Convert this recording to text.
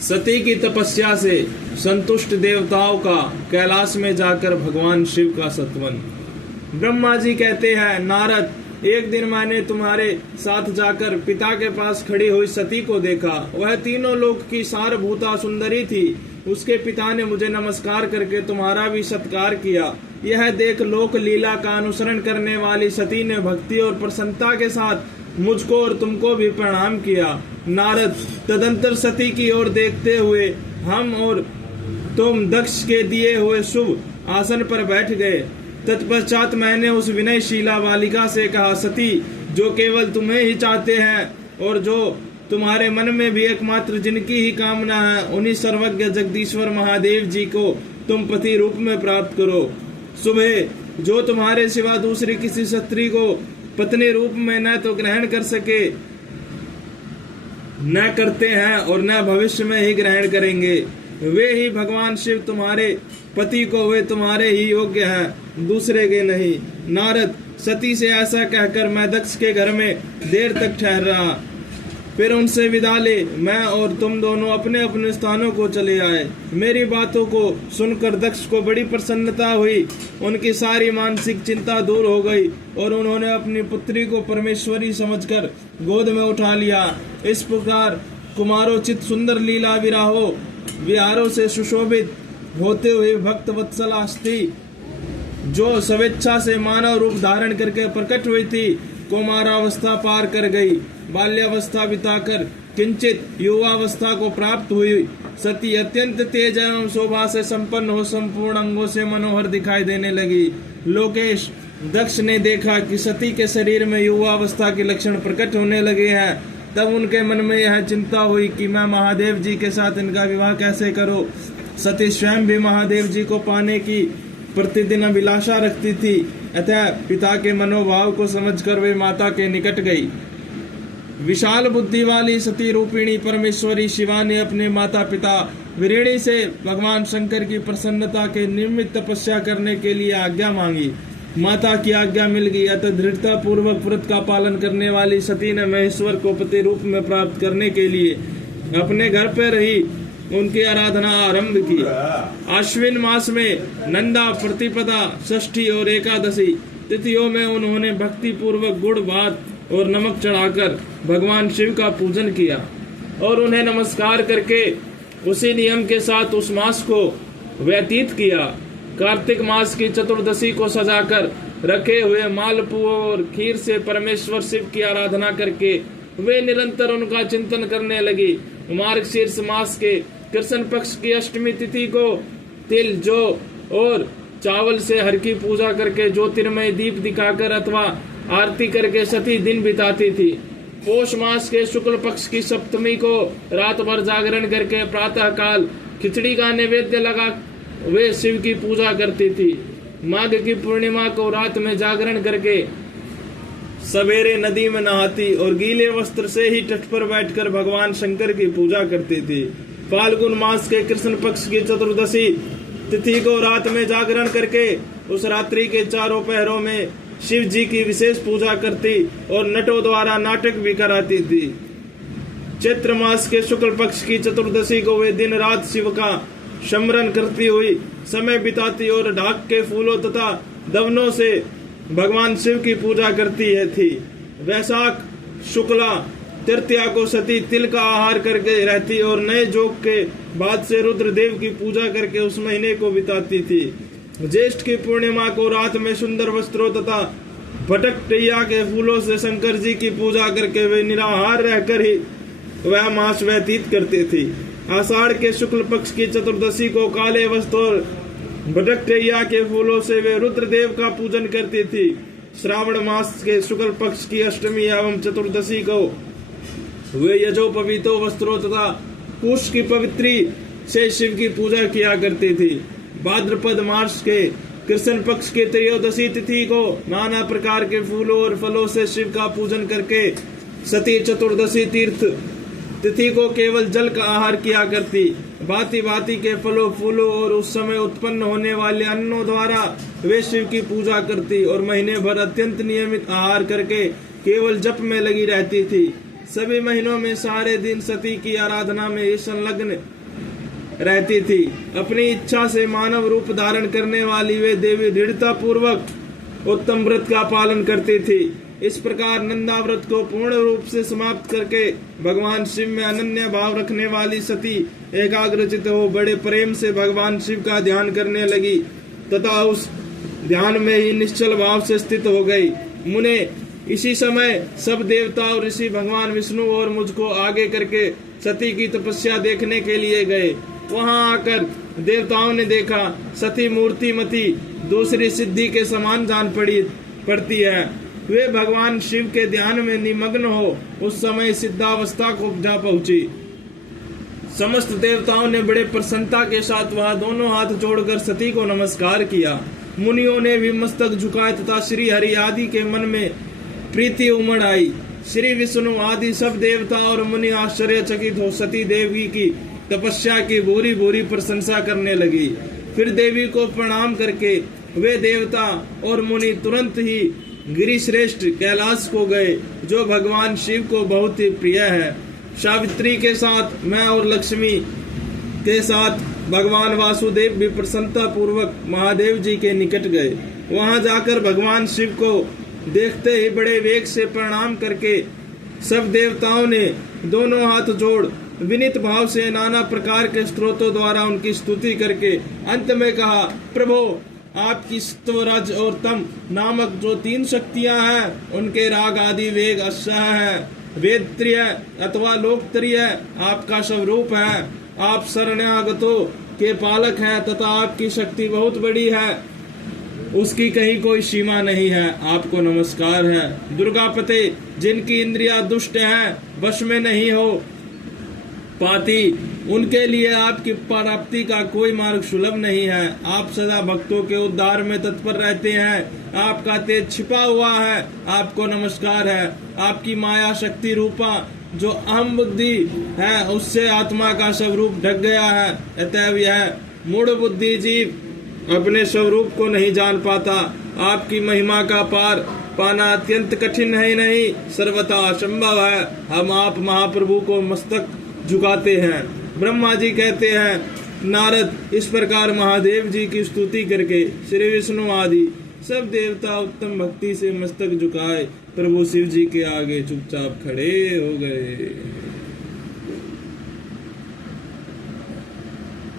सती की तपस्या से संतुष्ट देवताओं का कैलाश में जाकर भगवान शिव का सत्वन। ब्रह्मा जी कहते हैं, नारद, एक दिन मैंने तुम्हारे साथ जाकर पिता के पास खड़ी हुई सती को देखा। वह तीनों लोक की सारभूता सुंदरी थी। उसके पिता ने मुझे नमस्कार करके तुम्हारा भी सत्कार किया। यह देख लोक लीला का अनुसरण करने वाली सती ने भक्ति और प्रसन्नता के साथ मुझको और तुमको भी प्रणाम किया। नारद, तदंतर सती की ओर देखते हुए हम और तुम दक्ष के दिए हुए शुभ आसन पर बैठ गए। तत्पश्चात मैंने उस विनयशीला बालिका से कहा, सती, जो केवल तुम्हें ही चाहते हैं और जो तुम्हारे मन में भी एकमात्र जिनकी ही कामना है, उन्हीं सर्वज्ञ जगदीश्वर महादेव जी को तुम पति रूप में प्राप्त करो। सुबह जो तुम्हारे सिवा दूसरी किसी स्त्री को पत्नी रूप में न तो ग्रहण कर सके, न करते हैं और न भविष्य में ही ग्रहण करेंगे, वे ही भगवान शिव तुम्हारे पति को वे तुम्हारे ही योग्य हैं, दूसरे के नहीं। नारद, सती से ऐसा कहकर मैं दक्ष के घर में देर तक ठहर रहा। फिर उनसे विदा ले मैं और तुम दोनों अपने अपने स्थानों को चले आए। मेरी बातों को सुनकर दक्ष को बड़ी प्रसन्नता हुई। उनकी सारी मानसिक चिंता दूर हो गई और उन्होंने अपनी पुत्री को परमेश्वरी समझकर गोद में उठा लिया। इस प्रकार कुमारोचित सुंदर लीला विहारों से सुशोभित होते हुए भक्त वत्सला स्त्री, जो स्वेच्छा से मानव रूप धारण करके प्रकट हुई थी, कुमारावस्था पार कर गई। बाल्यावस्था बिताकर किंचित युवावस्था को प्राप्त हुई सती अत्यंत तेज एवं शोभा से संपन्न हो संपूर्ण अंगों से मनोहर दिखाई देने लगी। लोकेश, दक्ष ने देखा कि सती के शरीर में युवावस्था के लक्षण प्रकट होने लगे हैं। तब उनके मन में यह चिंता हुई कि मैं महादेव जी के साथ इनका विवाह कैसे करूं। सती स्वयं भी महादेव जी को पाने की प्रतिदिन अभिलाषा रखती थी। अतः पिता के मनोभाव को समझकर वे माता के निकट गई। विशाल बुद्धि वाली सती रूपिणी परमेश्वरी शिवा ने अपने माता पिता विरिणी से भगवान शंकर की प्रसन्नता के निमित्त तपस्या करने के लिए आज्ञा मांगी। माता की आज्ञा मिल गई। अतः दृढ़ता पूर्वक व्रत का पालन करने वाली सती ने महेश्वर को पति रूप में प्राप्त करने के लिए अपने घर पर रही उनकी आराधना आरंभ की। आश्विन मास में नंदा, प्रतिपदा, षष्ठी और एकादशी तिथियों में उन्होंने भक्ति पूर्वक गुड़, भात और नमक चढ़ाकर भगवान शिव का पूजन किया और उन्हें नमस्कार करके उसी नियम के साथ उस मास को व्यतीत किया। कार्तिक मास की चतुर्दशी को सजाकर रखे हुए मालपुओं और खीर से परमेश्वर शिव की आराधना करके वे निरंतर उनका चिंतन करने लगी। मार्गशीर्ष मास के कृष्ण पक्ष की अष्टमी तिथि को तिल, जौ और चावल से हर की पूजा करके ज्योतिर्मय दीप दिखाकर अथवा आरती करके सती दिन बिताती थी। पौष मास के शुक्ल पक्ष की सप्तमी को रात भर जागरण करके प्रातः काल खिचड़ी का नैवेद्य लगा वे शिव की पूजा करती थी। माघ की पूर्णिमा को रात में जागरण करके सवेरे नदी में नहाती और गीले वस्त्र से ही तट पर बैठकर भगवान शंकर की पूजा करती थी। फाल्गुन मास के कृष्ण पक्ष की चतुर्दशी तिथि को रात में जागरण करके उस रात्रि के चारों पहरों में शिव जी की विशेष पूजा करती और नटों द्वारा नाटक भी कराती थी। चैत्र मास के शुक्ल पक्ष की चतुर्दशी को वे दिन रात शिव का स्मरण करती हुई समय बिताती और ढाक के फूलों तथा दवनों से भगवान शिव की पूजा करती थी। वैशाख शुक्ला तृतीया को सती तिल का आहार करके रहती और नए जोग के बाद से रुद्रदेव की पूजा करके उस महीने को बिताती थी। ज्येष्ठ की पूर्णिमा को रात में सुंदर वस्त्रों तथा भटकटैया के फूलों से शंकर जी की पूजा करके वे निराहार रहकर ही वह मास व्यतीत करते थे। आषाढ़ के शुक्ल पक्ष की चतुर्दशी को काले वस्त्र और भटकटैया के फूलों से वे रुद्रदेव का पूजन करती थी। श्रावण मास के शुक्ल पक्ष की अष्टमी एवं चतुर्दशी को वे यजोपवीतो वस्त्रों तथा कुश की पवित्री से शिव की पूजा किया करती थी। भाद्रपद मास के कृष्ण पक्ष के त्रयोदशी तिथि को नाना प्रकार के फूलों और फलों से शिव का पूजन करके सती चतुर्दशी तीर्थ तिथि को केवल जल का आहार किया करती। भांति भांति के फलों फूलों और उस समय उत्पन्न होने वाले अन्नों द्वारा वे शिव की पूजा करती और महीने भर अत्यंत नियमित आहार करके केवल जप में लगी रहती थी। सभी महीनों में सारे दिन सती की आराधना में ये संलग्न रहती थी। अपनी इच्छा से मानव रूप धारण करने वाली वे देवी दृढ़ता पूर्वक उत्तम व्रत का पालन करती थी। इस प्रकार नंदा व्रत को पूर्ण रूप से समाप्त करके भगवान शिव में अनन्य भाव रखने वाली सती एकाग्रचित हो बड़े प्रेम से भगवान शिव का ध्यान करने लगी तथा उस ध्यान में ही निश्चल भाव से स्थित हो गई। मुने इसी समय सब देवता और ऋषि भगवान विष्णु और मुझको आगे करके सती की तपस्या देखने के लिए गए। वहां आकर देवताओं ने देखा सती मूर्तिमती दूसरी सिद्धि के समान जान पड़ती है। वे भगवान शिव के ध्यान में निमग्न हो उस समय सिद्धावस्था को जा पहुंची। समस्त देवताओं ने बड़े प्रसन्नता के साथ वहां दोनों हाथ जोड़कर सती को नमस्कार किया। मुनियों ने भी मस्तक झुकाए तथा श्री हरि आदि के मन में प्रीति उमड़ आई। श्री विष्णु आदि सब देवता और मुनि आश्चर्यचकित हो सती देवी की तपस्या की भूरी भूरी प्रशंसा करने लगी। फिर देवी को प्रणाम करके वे देवता और मुनि तुरंत ही गिरिश्रेष्ठ कैलाश को गए जो भगवान शिव को बहुत ही प्रिय है। सावित्री के साथ मैं और लक्ष्मी के साथ भगवान वासुदेव भी प्रसन्नता पूर्वक महादेव जी के निकट गए। वहां जाकर भगवान शिव को देखते ही बड़े वेग से प्रणाम करके सब देवताओं ने दोनों हाथ जोड़ विनीत भाव से नाना प्रकार के स्तोत्रों द्वारा उनकी स्तुति करके अंत में कहा, प्रभो आपकी सत्वरज और तम नामक जो 3 शक्तियां हैं उनके राग आदि वेग अश्य है, वेदत्रिय अथवा लोकत्रिय आपका स्वरूप है। आप शरणागतों के पालक हैं तथा आपकी शक्ति बहुत बड़ी है, उसकी कहीं कोई सीमा नहीं है। आपको नमस्कार है। दुर्गापते जिनकी इंद्रियां दुष्ट हैं, वश में नहीं हो पाती, उनके लिए आपकी प्राप्ति का कोई मार्ग सुलभ नहीं है। आप सदा भक्तों के उद्धार में तत्पर रहते हैं। आपका तेज छिपा हुआ है। आपको नमस्कार है। आपकी माया शक्ति रूपा जो अहम बुद्धि है उससे आत्मा का स्वरूप ढक गया है। अतएव यह मूढ़ बुद्धि जीव अपने स्वरूप को नहीं जान पाता। आपकी महिमा का पार पाना अत्यंत कठिन है नहीं, सर्वथा असंभव है। हम आप महाप्रभु को मस्तक झुकाते हैं। ब्रह्मा जी कहते हैं, नारद इस प्रकार महादेव जी की स्तुति करके श्री विष्णु आदि सब देवता उत्तम भक्ति से मस्तक झुकाए प्रभु शिव जी के आगे चुपचाप खड़े हो गए।